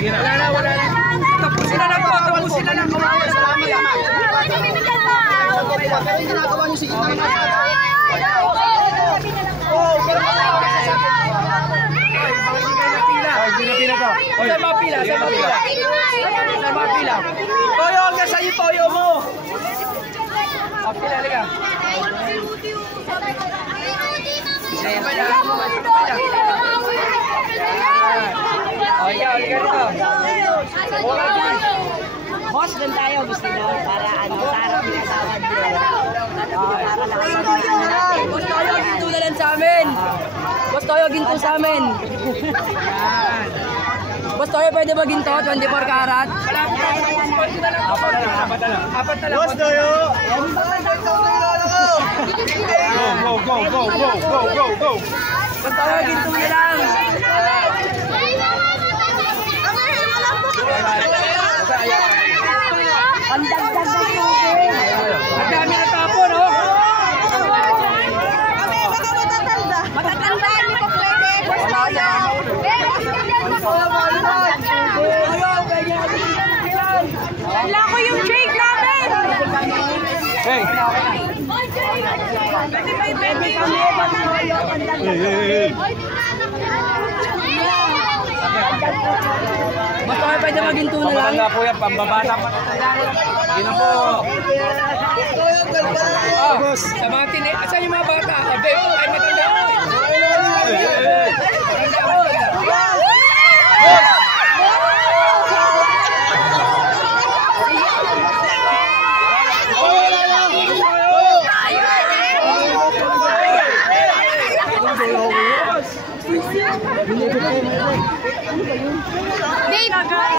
Sige na. Wala na. Tapusin na lang po. Tapusin na lang. Kawawa. Salamat naman. Pero yung ginagawa niyo sige na. Sa mga pila. Toyo, hanggang sa'yo toyo mo. Pila, liga. Ikaw, liga rito. Boss, doon tayo. Gusto nyo para sarap yung asawa nyo. Boss Toyo, ginto na lang sa amin. Boss Toyo, ginto sa amin. Boss Toyo, pwede ba ginto? 24 karat? Apat na lang. Boss Toyo! Go! Boss Toyo, ginto na lang. Ang dagdag na tubig. Ang dami na tapo, no? Matatanda niyo po pwede. Boss Toyo. Wala ko yung trade namin. Hey! Pwede kami. Boss Toyo, pwede maginto na lang. Pambatanda po yan, pambabata pa. Hindi na po. Sa mga tine... Asan yung mga bata? Ay, matanda. Babe!